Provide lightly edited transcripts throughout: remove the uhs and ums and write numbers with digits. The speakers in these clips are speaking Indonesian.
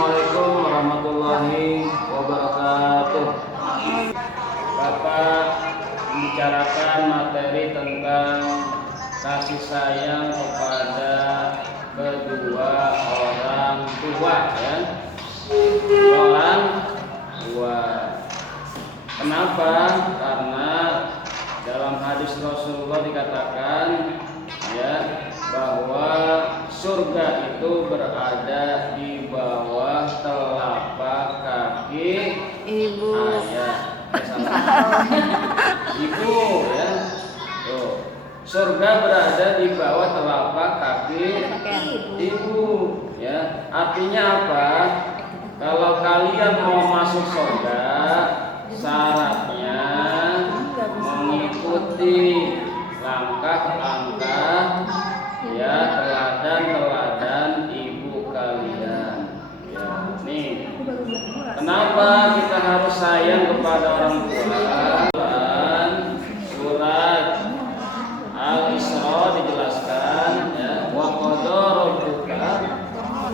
Assalamualaikum warahmatullahi wabarakatuh. Bapak membicarakan materi tentang kasih sayang kepada kedua orang tua, ya. Orang tua. Kenapa? Karena dalam hadis Rasulullah dikatakan, ya, bahwa surga itu berada di bawah telapak kaki ibu. Ibu, ya. Tuh. Surga berada di bawah telapak kaki ibu, ya. Artinya apa? Kalau kalian mau masuk surga, syaratnya mengikuti langkah-langkah, ya, teladan-teladan ibu kalian, ya. Nih, kenapa kita harus sayang kepada orang tua? Surat Al-Isra dijelaskan, ya, wa qadara rabbuka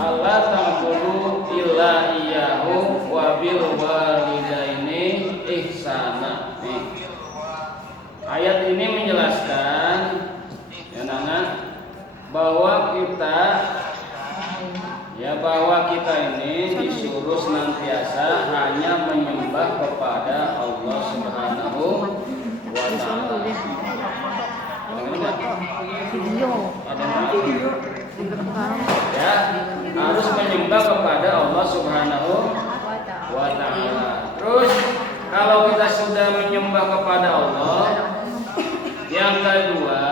alla ta'budu illa iyyahu wa bil walidaini ihsana. Nih, ayat ini menjelaskan, ya, Nana, bahwa kita ini disuruh senantiasa hanya menyembah kepada Allah Subhanahu wa Ta'ala. Ya, harus menyembah kepada Allah Subhanahu wa Ta'ala. Terus kalau kita sudah menyembah kepada Allah, yang kedua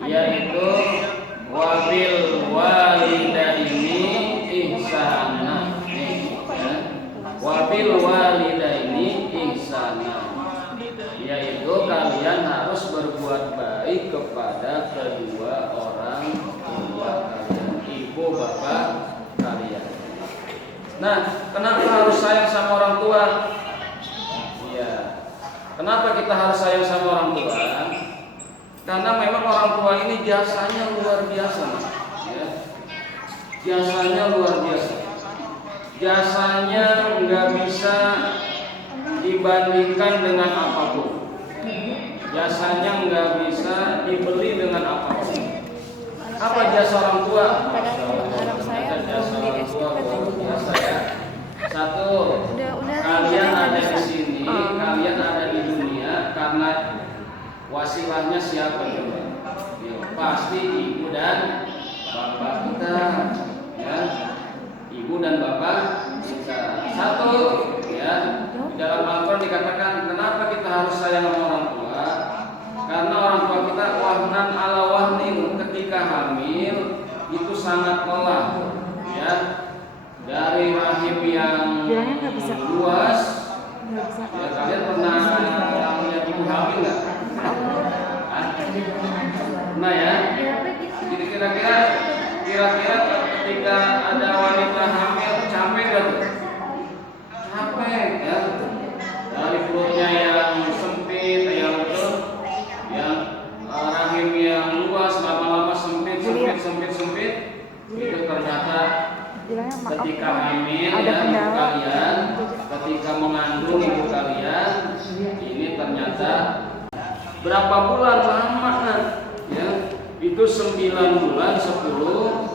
yaitu wabil walidaini ihsana, ya. Wabil walidaini ihsana, yaitu kalian harus berbuat baik kepada kedua orang tua kalian, ibu bapak kalian. Nah, kenapa harus sayang sama orang tua? Ya, kenapa kita harus sayang sama orang tua? Karena memang orang tua ini jasanya luar biasa, ya. Jasanya luar biasa. Jasanya nggak bisa dibandingkan dengan apapun. Jasanya nggak bisa dibeli dengan apapun. Apa jasa orang tua? Jasa orang tua luar biasa, ya. Satu, kalian ada di sini, kalian ada di dunia karena wasilahnya siapa coba? Ya, pasti ibu dan bapak kita, ya. Ibu dan bapak kita. Satu, ya. Di dalam Al-Quran dikatakan kenapa kita harus sayang sama orang tua? Karena orang tua kita wahnan ala wahnin, ketika hamil itu sangat lelah, ya. Dari rahim yang luas, ya, kalian pernah melihat ibu hamil nggak? Nah, ya, jadi kira-kira ketika ada wanita hamil capek nggak tuh? Capek, ya. Dari perutnya yang sempit, yang betul, yang rahim yang luas, lama-lama sempit, itu ternyata ketika hamil, ya, ibu kalian, ketika mengandung ibu kalian, ini ternyata berapa bulan lama, kan? Ya, itu 9 bulan 10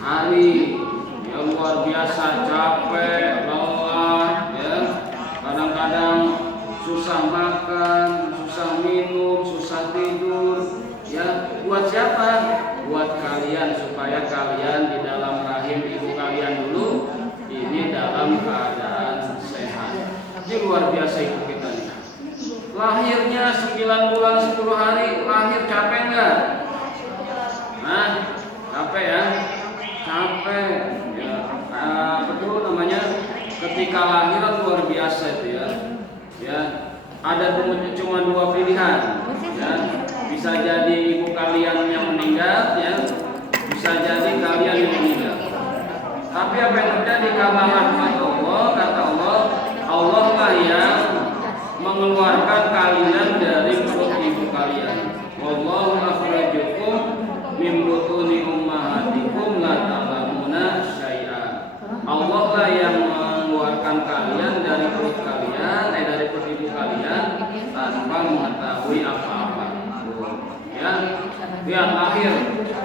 hari. Ya, luar biasa capek, lelah, ya. Kadang-kadang susah makan, susah minum, susah tidur. Ya, buat siapa? Buat kalian, supaya kalian di dalam rahim ibu kalian dulu ini dalam keadaan sehat. Ini luar biasa ibu kita nih. Lahirnya 9 bulan 10 hari, lahir capek enggak? Nah, capek, ya? Capek, ya. Betul namanya ketika lahiran luar biasa itu, ya. Ya, ada cuma 2 pilihan, ya. Bisa jadi ibu kalian yang meninggal, ya. Bisa jadi kalian yang meninggal. Tapi apa yang terjadi? Karena rahmat Allah, kata Allah, Allah lah yang mengeluarkan kalian dari perut ibu kalian. Wallahu akhrajakum min butuni ummahatikum la ta'lamuna syai'a. Allah mengeluarkan kalian dari perut kalian, dari perut ibu kalian tanpa mengetahui apa-apa. Ya, lihat lahir,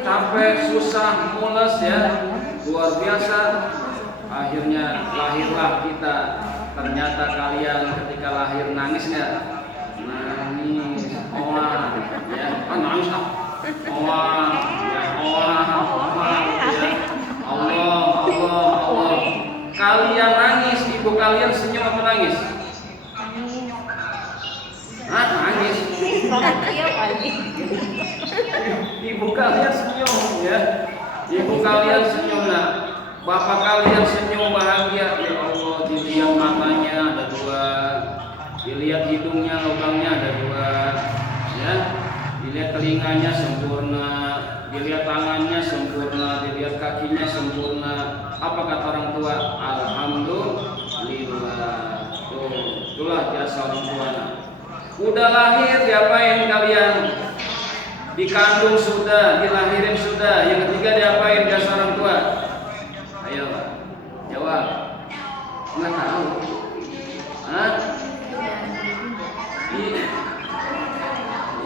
capek, susah, mules ya, luar biasa. Akhirnya lahirlah kita. Ternyata kalian ketika lahir nangis nggak? Nangis, ya, nangis ah, ya, Allah. Kalian nangis, ibu kalian senyum apa nangis? Nangis. Ibu kalian senyum ya. Ibu kalian senyum nah. Bapak kalian senyum bahagia. Ya Allah, dilihat matanya ada 2, dilihat hidungnya lubangnya ada 2, ya. Dilihat telinganya sempurna, dilihat tangannya sempurna, dilihat kakinya sempurna. Apa kata orang tua? Alhamdulillah. Itulah jasa orang tua. Udah lahir diapain kalian? Dikandung sudah, dilahirin sudah. Yang ketiga diapain jasa orang tua? Ayo, jawab. Nggak tahu. Hah?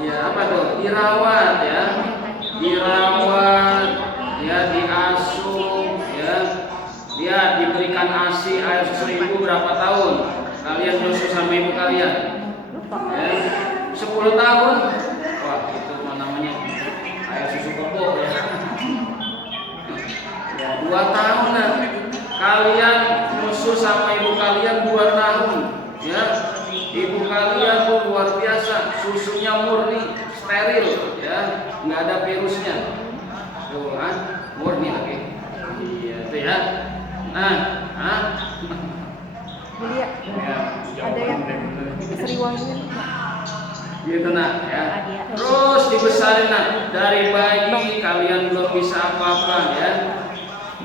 Iya, apa tuh? Dirawat ya. Dirawat, ya, diasuh, ya. Dia diberikan ASI air susu ibu berapa tahun? Kalian nyusu sama ibu kalian? Ya, 10 tahun. Wah, itu namanya air susu kebo ya. 2 tahun nah. Kalian nyusu sama ibu kalian 2 tahun ya. Ibu kalian tuh luar biasa, susunya murni, steril ya, nggak ada virusnya. Tuh kan, murni lagi. Iya, itu ya. Nah, Mulia. ya, Ada yang Seriwangi. gitu nak ya. Terus dibesarin nak. Dari bayi kalian belum bisa apa-apa ya.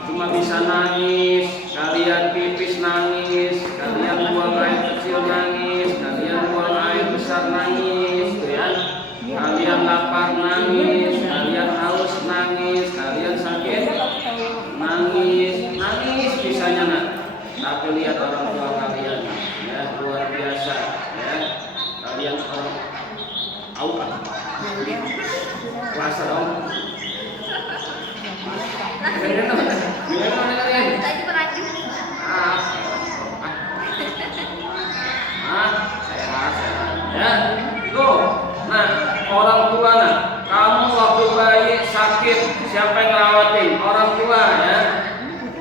Cuma bisa nangis, kalian pipis nangis, kalian buang air kecil nangis, kalian buang air besar nangis, tuh ya. Kalian lapar nangis, kalian haus nangis, kalian sakit nangis bisanya nak. Tapi lihat orang tua kalian, ya luar biasa, ya. Kalian puasa dong. Ya, tuh. Nah, orang tua nah, kamu waktu bayi sakit, siapa yang ngerawatin? Orang tua ya.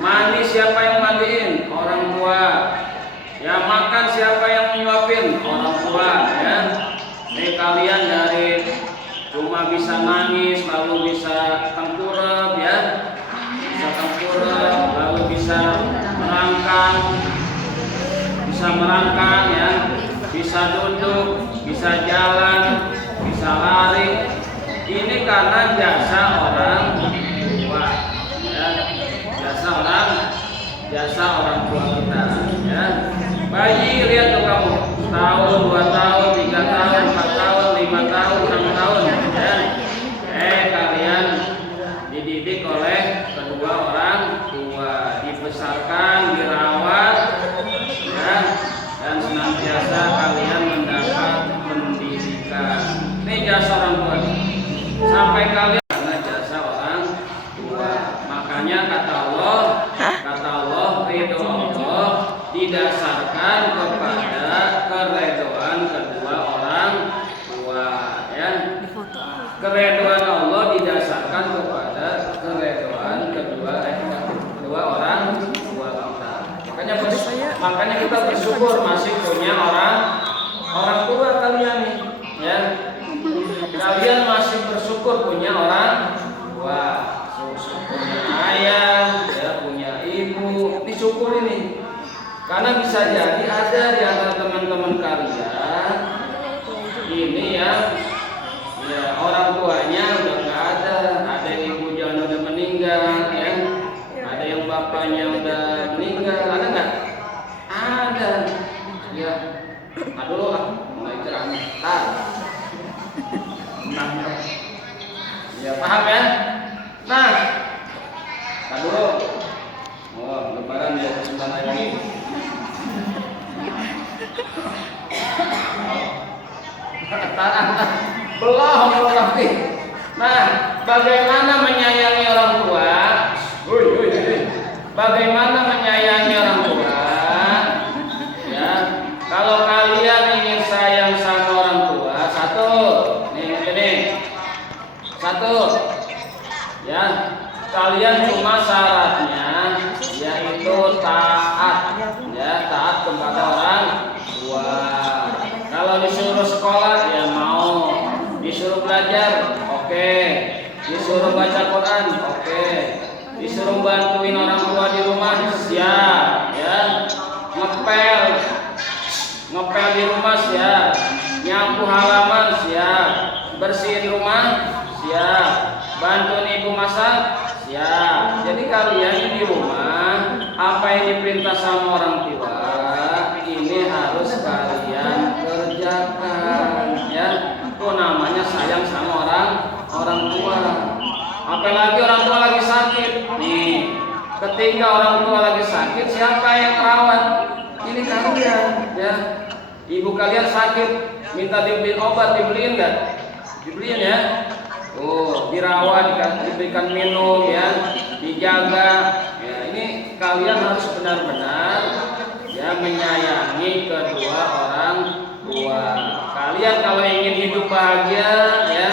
Mandi siapa yang mandiin? Orang tua. Ya, makan siapa yang menyuapin? Orang tua ya. Nih kalian dari cuma bisa nangis, lalu bisa tengkurap ya. Bisa tengkurap, lalu bisa merangkang ya, bisa duduk, bisa jalan, bisa lari. Ini karena jasa orang tua ya. Jasa orang tua kita ya. Bayi lihat tuh kamu, tahun, 2 tahun, 3 tahun, 4 tahun, 5 tahun, 6 tahun ya. Kalian dididik oleh kedua orang tua, dibesarkan, dirawat ya, dan senantiasa kalian mendapat pendidikan. Ini jasa orang tua. Sampai kalian karena jasa orang tua. Makanya kata Allah, ridho Allah didasarkan kepada keredoan kedua orang tua ya. Keredoan Allah didasarkan kepada keredoan kedua orang tua kita. Makanya kita bersyukur masih punya orang tua kalian nih ya. Kalian masih bersyukur punya orang tua, punya ayah ya, punya ibu. Disyukur ini karena bisa jadi ada di antara teman-teman kalian ini ya orang tuanya udah nggak ada yang ibunya udah meninggal ya, ada yang bapaknya udah meninggal, ada nggak? Ada ya. Aduh mulai cerah ya, paham ya? Nah, dulu lebaran ya sebentar lagi Belum tapi. Nah, bagaimana menyayangi orang tua? Bagaimana menyayangi orang tua? Ya, kalau kalian ingin sayang sama orang tua, satu, ya, kalian cuma syaratnya yaitu taat, ya, taat kepada orang tua. Kalau disuruh sekolah, ya mau, disuruh belajar, oke, disuruh baca Quran, oke, disuruh bantuin orang tua di rumah, siap, ya, ngepel di rumah, siap, nyapu halaman, siap, bersihin rumah, siap, bantuin ibu masak, siap. Jadi kalian di rumah apa yang diperintah sama orang tua ini harus kalian kerjakan, ya. Itu namanya sayang sama orang tua. Apalagi orang tua lagi sakit. Nih, ketika orang tua lagi sakit, siapa yang merawat? Ini kalian, ya. Ibu kalian sakit, minta dibeliin obat, dibeliin enggak? Dibeliin, ya. Oh, dirawat, diberikan minum, ya, dijaga. Ya, ini kalian harus benar-benar, ya, menyayangi kedua orang tua. Kalian kalau ingin hidup bahagia, ya,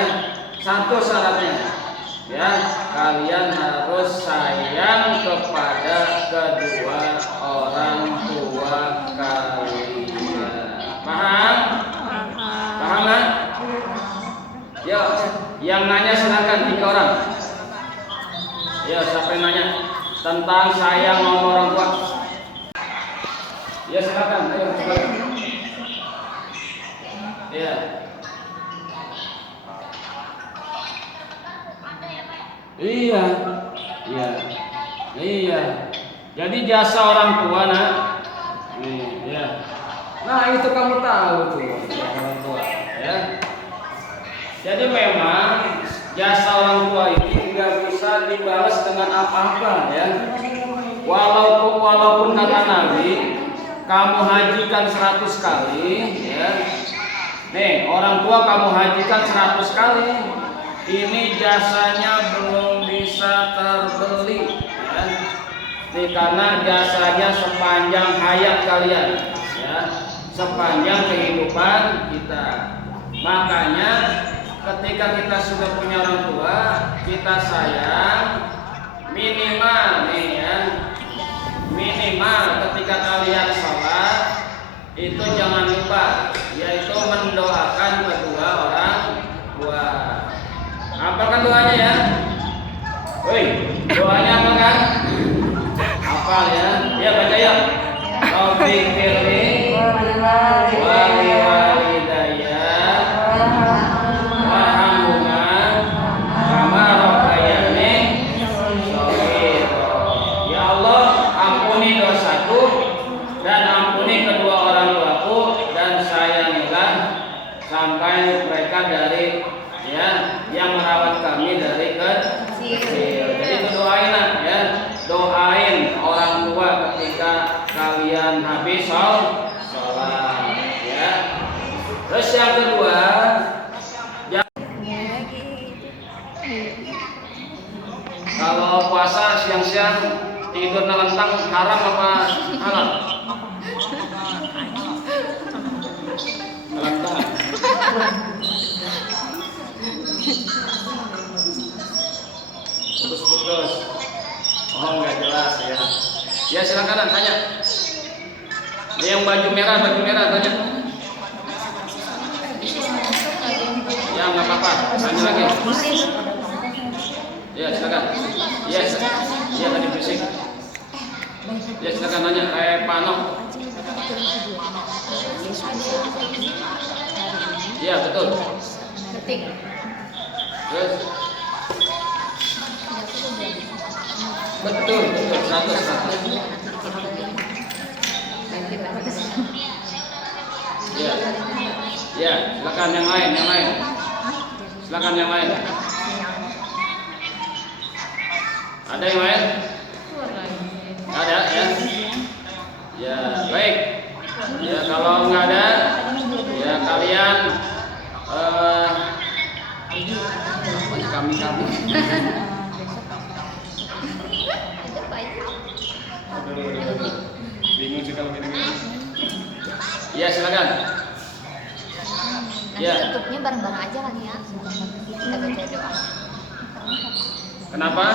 satu syaratnya, ya, kalian harus sayang kepada kedua orang tua kalian. Paham? Paham kan? Ya, yang nanya silakan 3 orang. Ya, siapa yang nanya tentang sayang sama orang tua? Ya, silakan. Ayo, silakan. Ya. Iya. Iya. Iya. Jadi jasa orang tua, nak. Nih, ya. Nah, itu kamu tahu tuh, orang tua, ya. Jadi memang jasa orang tua ini nggak bisa dibalas dengan apa-apa, ya. Walaupun kata Nabi, kamu hajikan 100 kali, ya. Nih, orang tua kamu hajikan 100 kali, ini jasanya belum bisa terbeli, ya. Nih, karena jasanya sepanjang hayat kalian, ya, sepanjang kehidupan kita. Makanya ketika kita sudah punya orang tua, kita sayang minimal nih, ya, minimal ketika kalian sholat itu jangan lupa yaitu mendoakan kedua orang tua. Apa kan doanya, ya? Woi, doanya apa kan? Hafal, ya? Ya, baca ya. Rabbighfirli wali walidayya warhamhuma kama rabbayani shaghira. Ya Allah, ampuni dosaku dan ampuni kedua orang tuaku dan sayangilah sampai mereka dari, ya, yang merawat kami dari kecil. Jadi itu doain, ya, doain orang tua ketika kalian habis sholat, ya. Terus yang kedua, kalau puasa siang-siang tidur nelentang haram apa halal? Nelentang. Putus-putus. Oh, nggak jelas, ya. Ya, silakan tanya. Yang baju merah tanya. Ya, nggak apa-apa. Tanya lagi. Ya, silakan. Yes. Ya, tadi berisik. Ya, silakan tanya. Panok. Ya, betul. Terus. Betul, 100. Ya. Ya, silakan yang lain. Silakan yang lain. Ada yang lain? Ada, ya? Ya, baik. Ya, kalau nggak ada, ya kalian silakan. Nanti Ya. tutupnya bareng-bareng aja kali ya. Kita baca doa. Kenapa?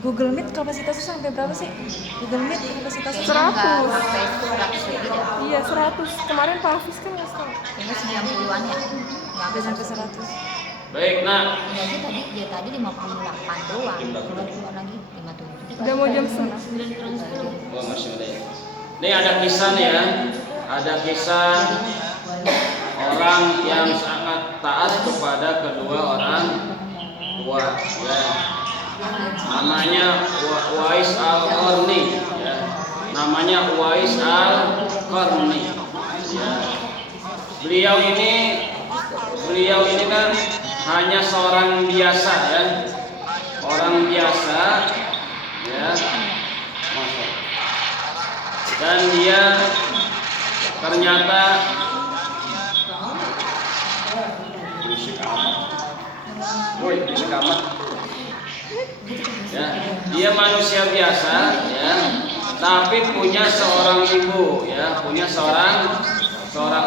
Google Meet kapasitasnya sampai berapa sih? Google Meet kapasitasnya Kayaknya 100. nggak sampai 100 lebih dah. Iya 100. Kemarin Pak Hafiz kan nggak tahu. Kayaknya 90-an ya. Nggak Udah sampai 100. Baik, nah. Jadi tadi 58 doang. Keluar lagi 57. Udah mau jam 9. 9 kurang 10. Oh, masih ada ya. Ini ada kisah nih ya. Ada kisah orang yang sangat taat kepada kedua orang tua. Ya. Namanya Uwais Al-Qarni. Ya. Namanya Uwais Al-Qarni. Ya. Beliau ini kan hanya seorang biasa ya. Orang biasa ya. Masuk. Dan dia ternyata berisik amat. Ya, dia manusia biasa ya, tapi punya seorang ibu ya, punya seorang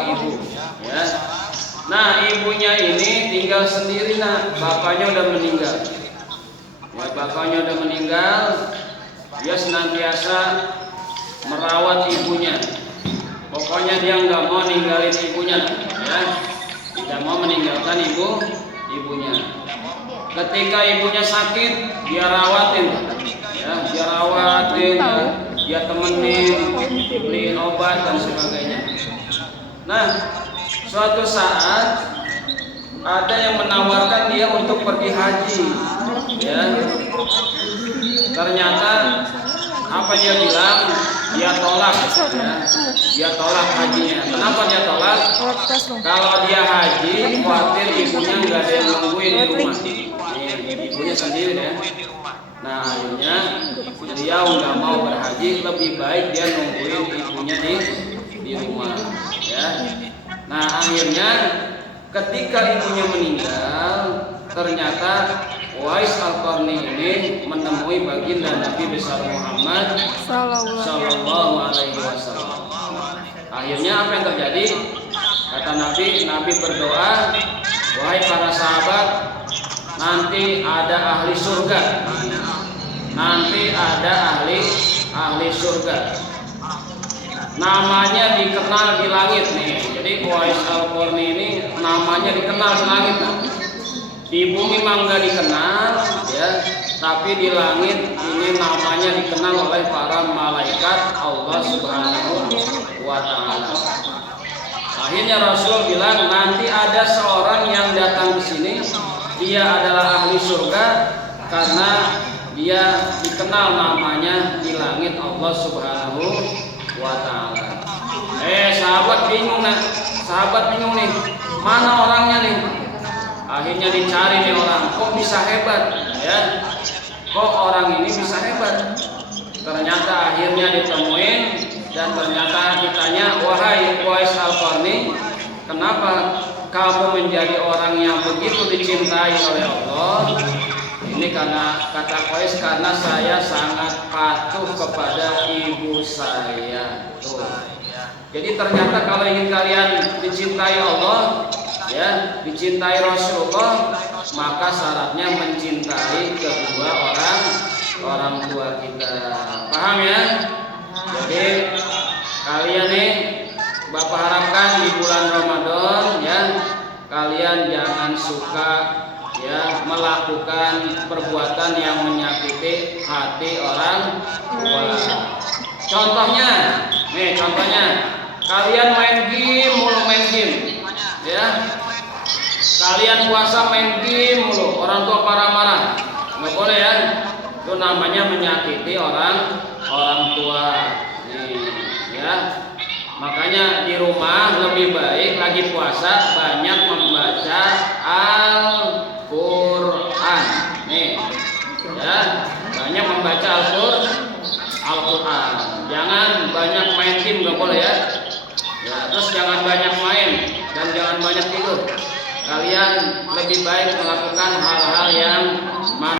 ibu ya. Nah, ibunya ini tinggal sendiri, nah, bapaknya udah meninggal. Ya, bapaknya udah meninggal. Dia senantiasa merawat ibunya. Pokoknya dia nggak mau ninggalin ibunya, ya. Tidak mau meninggalkan ibunya. Ketika ibunya sakit, dia rawatin, ya, dia temenin, beliin obat dan sebagainya. Nah, suatu saat ada yang menawarkan dia untuk pergi haji, ya. Ternyata apa dia bilang? Dia tolak, ya. Dia tolak hajinya. Kenapa dia tolak? Kalau dia haji, khawatir ibunya nggak ada yang nungguin di rumah. Ibunya sendiri ya. Nah, akhirnya dia nggak mau berhaji, lebih baik dia nungguin ibunya di rumah, ya. Nah, akhirnya ketika ibunya meninggal, ternyata Uwais Al-Qarni ini menemui baginda Nabi besar Muhammad Sallallahu Alaihi Wasallam. Akhirnya apa yang terjadi? Kata Nabi berdoa, wahai para sahabat, nanti ada ahli surga. Nanti ada ahli surga. Namanya dikenal di langit nih. Jadi Uwais Al-Qarni ini namanya dikenal di langit. Nah. Di bumi memang nggak dikenal, ya, tapi di langit ini namanya dikenal oleh para malaikat Allah Subhanahu wa Ta'ala. Akhirnya Rasul bilang nanti ada seorang yang datang ke sini, dia adalah ahli surga karena dia dikenal namanya di langit Allah Subhanahu wa Ta'ala. Sahabat bingung nih, mana orangnya nih? Akhirnya dicari nih orang, kok bisa hebat, ya? Kok orang ini bisa hebat? Ternyata akhirnya ditemuin dan ternyata ditanya, wahai Uwais Al-Qarni, kenapa kamu menjadi orang yang begitu dicintai oleh Allah? Ini karena kata Uwais, karena saya sangat patuh kepada ibu saya. Tuh. Jadi ternyata kalau ingin kalian dicintai Allah, ya, dicintai Rasulullah, maka syaratnya mencintai kedua orang tua kita. Paham ya? Jadi kalian nih, Bapak harapkan di bulan Ramadan ya, kalian jangan suka ya melakukan perbuatan yang menyakiti hati orang tua. Contohnya, kalian main game, ya. Kalian puasa main game mulu, orang tua marah-marah, nggak boleh ya. Itu namanya menyakiti orang tua. Nih, ya. Makanya di rumah lebih baik lagi puasa banyak membaca Al-Quran. Nih, ya, banyak membaca Al-Quran. Jangan banyak main game, nggak boleh ya. Ya, terus jangan banyak main dan jangan banyak tidur. kalian lebih baik melakukan hal-hal yang